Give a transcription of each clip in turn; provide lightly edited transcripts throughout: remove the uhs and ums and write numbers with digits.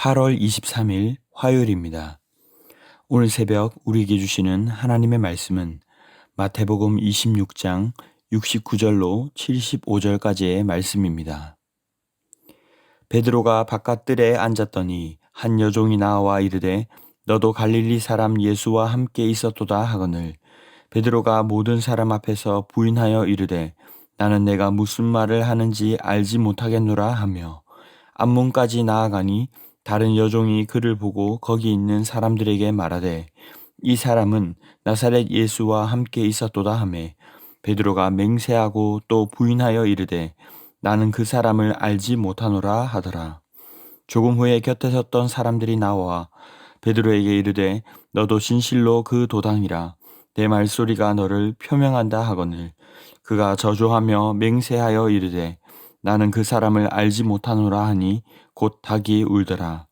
8월 23일 화요일입니다. 오늘 새벽 우리에게 주시는 하나님의 말씀은 마태복음 26장 69절로 75절까지의 말씀입니다. 베드로가 바깥들에 앉았더니 한 여종이 나와 이르되 너도 갈릴리 사람 예수와 함께 있었도다 하거늘 베드로가 모든 사람 앞에서 부인하여 이르되 나는 내가 무슨 말을 하는지 알지 못하겠노라 하며 앞문까지 나아가니 다른 여종이 그를 보고 거기 있는 사람들에게 말하되 이 사람은 나사렛 예수와 함께 있었도다 하매 베드로가 맹세하고 또 부인하여 이르되 나는 그 사람을 알지 못하노라 하더라. 조금 후에 곁에 섰던 사람들이 나와 베드로에게 이르되 너도 진실로 그 도당이라 내 말소리가 너를 표명한다 하거늘 그가 저주하며 맹세하여 이르되 나는 그 사람을 알지 못하노라 하니 곧 닭이 울더라.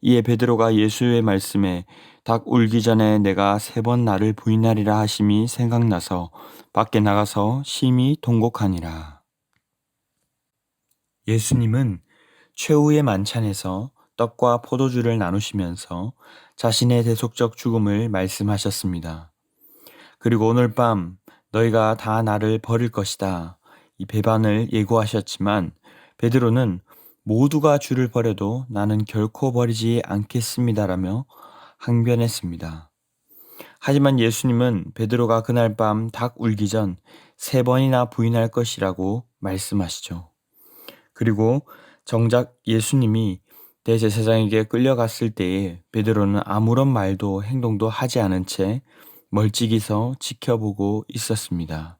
이에 베드로가 예수의 말씀에 닭 울기 전에 내가 3번 나를 부인하리라 하심이 생각나서 밖에 나가서 심히 통곡하니라. 예수님은 최후의 만찬에서 떡과 포도주를 나누시면서 자신의 대속적 죽음을 말씀하셨습니다. 그리고 오늘 밤 너희가 다 나를 버릴 것이다. 이 배반을 예고하셨지만 베드로는 모두가 주를 버려도 나는 결코 버리지 않겠습니다라며 항변했습니다. 하지만 예수님은 베드로가 그날 밤 닭 울기 전 3번이나 부인할 것이라고 말씀하시죠. 그리고 정작 예수님이 대제사장에게 끌려갔을 때에 베드로는 아무런 말도 행동도 하지 않은 채 멀찍이서 지켜보고 있었습니다.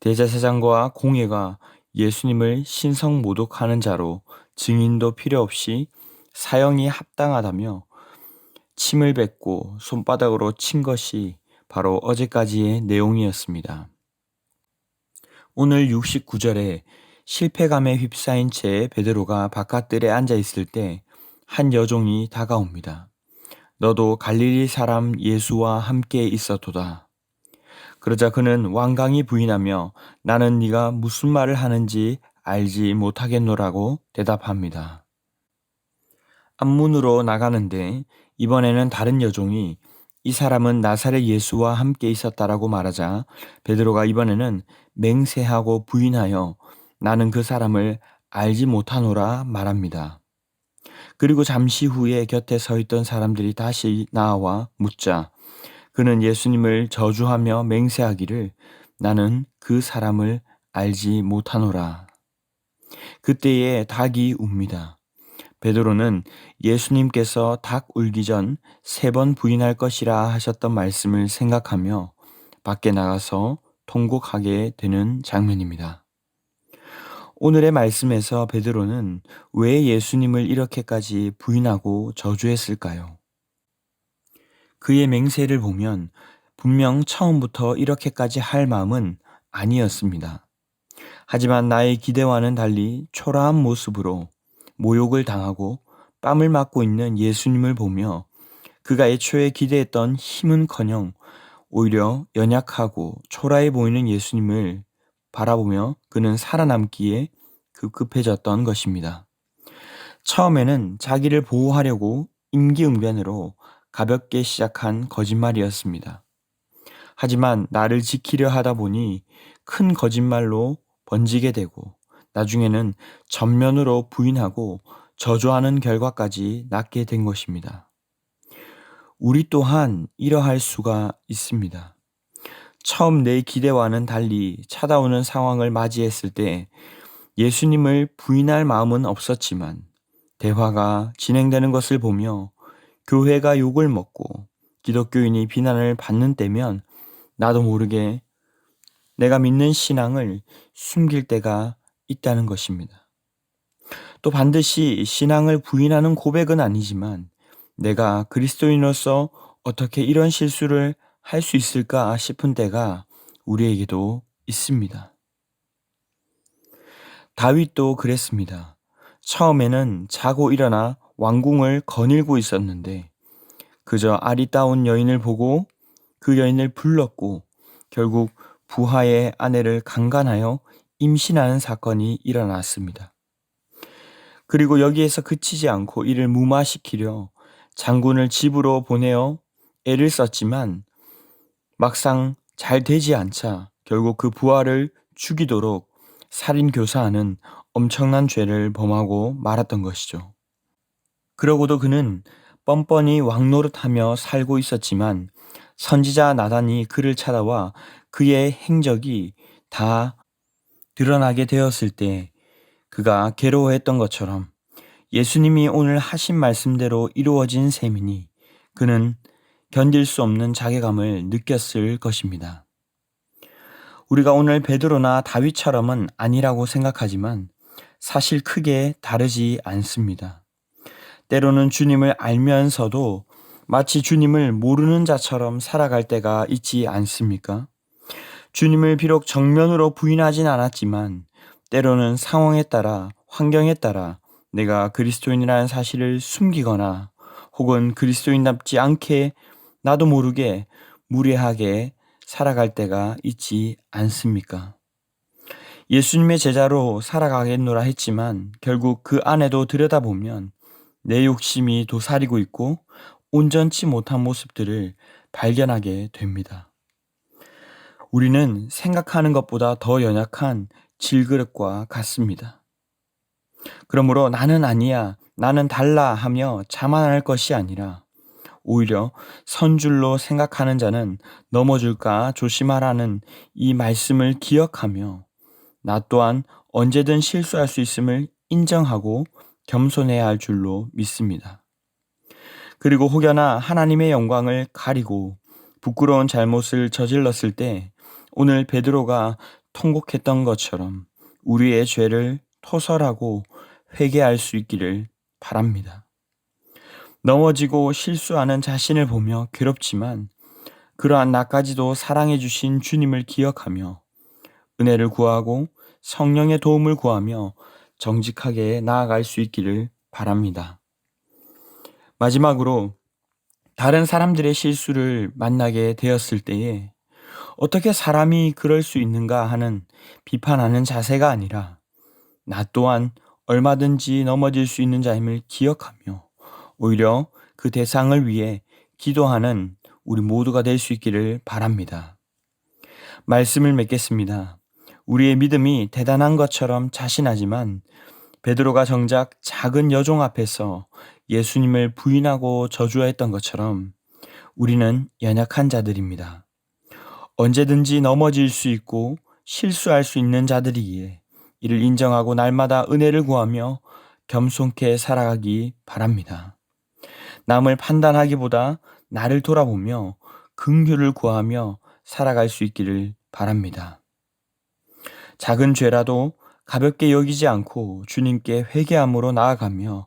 대제사장과 공회가 예수님을 신성모독하는 자로 증인도 필요 없이 사형이 합당하다며 침을 뱉고 손바닥으로 친 것이 바로 어제까지의 내용이었습니다. 오늘 69절에 실패감에 휩싸인 채 베드로가 바깥들에 앉아 있을 때 한 여종이 다가옵니다. 너도 갈릴리 사람 예수와 함께 있었도다. 그러자 그는 완강히 부인하며 나는 네가 무슨 말을 하는지 알지 못하겠노라고 대답합니다. 앞문으로 나가는데 이번에는 다른 여종이 이 사람은 나사렛 예수와 함께 있었다라고 말하자 베드로가 이번에는 맹세하고 부인하여 나는 그 사람을 알지 못하노라 말합니다. 그리고 잠시 후에 곁에 서 있던 사람들이 다시 나와 묻자 그는 예수님을 저주하며 맹세하기를 나는 그 사람을 알지 못하노라. 그때에 닭이 웁니다. 베드로는 예수님께서 닭 울기 전 3번 부인할 것이라 하셨던 말씀을 생각하며 밖에 나가서 통곡하게 되는 장면입니다. 오늘의 말씀에서 베드로는 왜 예수님을 이렇게까지 부인하고 저주했을까요? 그의 맹세를 보면 분명 처음부터 이렇게까지 할 마음은 아니었습니다. 하지만 나의 기대와는 달리 초라한 모습으로 모욕을 당하고 뺨을 맞고 있는 예수님을 보며 그가 애초에 기대했던 힘은커녕 오히려 연약하고 초라해 보이는 예수님을 바라보며 그는 살아남기에 급급해졌던 것입니다. 처음에는 자기를 보호하려고 임기응변으로 가볍게 시작한 거짓말이었습니다. 하지만 나를 지키려 하다 보니 큰 거짓말로 번지게 되고 나중에는 전면으로 부인하고 저주하는 결과까지 낳게 된 것입니다. 우리 또한 이러할 수가 있습니다. 처음 내 기대와는 달리 찾아오는 상황을 맞이했을 때 예수님을 부인할 마음은 없었지만 대화가 진행되는 것을 보며 교회가 욕을 먹고 기독교인이 비난을 받는 때면 나도 모르게 내가 믿는 신앙을 숨길 때가 있다는 것입니다. 또 반드시 신앙을 부인하는 고백은 아니지만 내가 그리스도인으로서 어떻게 이런 실수를 할 수 있을까 싶은 때가 우리에게도 있습니다. 다윗도 그랬습니다. 처음에는 자고 일어나 왕궁을 거닐고 있었는데 그저 아리따운 여인을 보고 그 여인을 불렀고 결국 부하의 아내를 강간하여 임신하는 사건이 일어났습니다. 그리고 여기에서 그치지 않고 이를 무마시키려 장군을 집으로 보내어 애를 썼지만 막상 잘 되지 않자 결국 그 부하를 죽이도록 살인 교사하는 엄청난 죄를 범하고 말았던 것이죠. 그러고도 그는 뻔뻔히 왕노릇하며 살고 있었지만 선지자 나단이 그를 찾아와 그의 행적이 다 드러나게 되었을 때 그가 괴로워했던 것처럼 예수님이 오늘 하신 말씀대로 이루어진 셈이니 그는 견딜 수 없는 자괴감을 느꼈을 것입니다. 우리가 오늘 베드로나 다윗처럼은 아니라고 생각하지만 사실 크게 다르지 않습니다. 때로는 주님을 알면서도 마치 주님을 모르는 자처럼 살아갈 때가 있지 않습니까? 주님을 비록 정면으로 부인하진 않았지만 때로는 상황에 따라 환경에 따라 내가 그리스도인이라는 사실을 숨기거나 혹은 그리스도인답지 않게 나도 모르게 무례하게 살아갈 때가 있지 않습니까? 예수님의 제자로 살아가겠노라 했지만 결국 그 안에도 들여다보면 내 욕심이 도사리고 있고 온전치 못한 모습들을 발견하게 됩니다. 우리는 생각하는 것보다 더 연약한 질그릇과 같습니다. 그러므로 나는 아니야, 나는 달라 하며 자만할 것이 아니라 오히려 선줄로 생각하는 자는 넘어질까 조심하라는 이 말씀을 기억하며 나 또한 언제든 실수할 수 있음을 인정하고 겸손해야 할 줄로 믿습니다. 그리고 혹여나 하나님의 영광을 가리고 부끄러운 잘못을 저질렀을 때 오늘 베드로가 통곡했던 것처럼 우리의 죄를 토설하고 회개할 수 있기를 바랍니다. 넘어지고 실수하는 자신을 보며 괴롭지만 그러한 나까지도 사랑해 주신 주님을 기억하며 은혜를 구하고 성령의 도움을 구하며 정직하게 나아갈 수 있기를 바랍니다. 마지막으로 다른 사람들의 실수를 만나게 되었을 때에 어떻게 사람이 그럴 수 있는가 하는 비판하는 자세가 아니라 나 또한 얼마든지 넘어질 수 있는 자임을 기억하며 오히려 그 대상을 위해 기도하는 우리 모두가 될 수 있기를 바랍니다. 말씀을 맺겠습니다. 우리의 믿음이 대단한 것처럼 자신하지만 베드로가 정작 작은 여종 앞에서 예수님을 부인하고 저주했던 것처럼 우리는 연약한 자들입니다. 언제든지 넘어질 수 있고 실수할 수 있는 자들이기에 이를 인정하고 날마다 은혜를 구하며 겸손케 살아가기 바랍니다. 남을 판단하기보다 나를 돌아보며 긍휼을 구하며 살아갈 수 있기를 바랍니다. 작은 죄라도 가볍게 여기지 않고 주님께 회개함으로 나아가며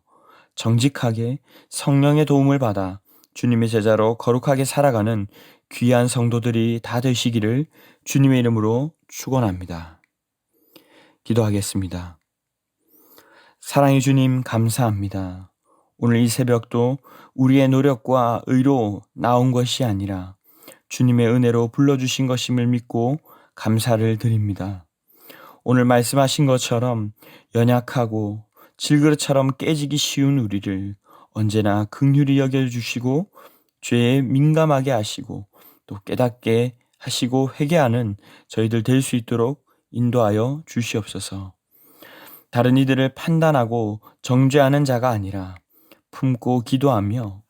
정직하게 성령의 도움을 받아 주님의 제자로 거룩하게 살아가는 귀한 성도들이 다 되시기를 주님의 이름으로 축원합니다. 기도하겠습니다. 사랑의 주님 감사합니다. 오늘 이 새벽도 우리의 노력과 의로 나온 것이 아니라 주님의 은혜로 불러주신 것임을 믿고 감사를 드립니다. 오늘 말씀하신 것처럼 연약하고 질그릇처럼 깨지기 쉬운 우리를 언제나 긍휼히 여겨주시고 죄에 민감하게 하시고 또 깨닫게 하시고 회개하는 저희들 될 수 있도록 인도하여 주시옵소서. 다른 이들을 판단하고 정죄하는 자가 아니라 품고 기도하며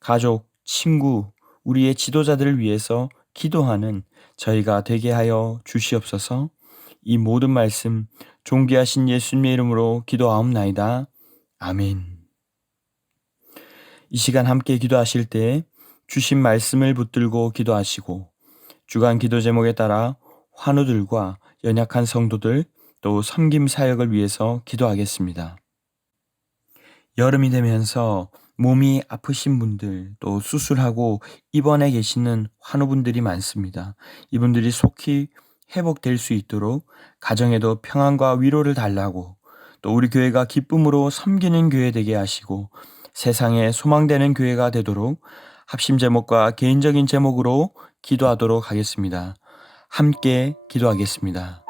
가족, 친구, 우리의 지도자들을 위해서 기도하는 저희가 되게 하여 주시옵소서. 이 모든 말씀 존귀하신 예수님의 이름으로 기도하옵나이다. 아멘. 이 시간 함께 기도하실 때 주신 말씀을 붙들고 기도하시고 주간 기도 제목에 따라 환우들과 연약한 성도들 또 섬김 사역을 위해서 기도하겠습니다. 여름이 되면서 몸이 아프신 분들 또 수술하고 입원해 계시는 환우분들이 많습니다. 이분들이 속히 회복될 수 있도록 가정에도 평안과 위로를 달라고 또 우리 교회가 기쁨으로 섬기는 교회 되게 하시고 세상에 소망되는 교회가 되도록 합심 제목과 개인적인 제목으로 기도하도록 하겠습니다. 함께 기도하겠습니다.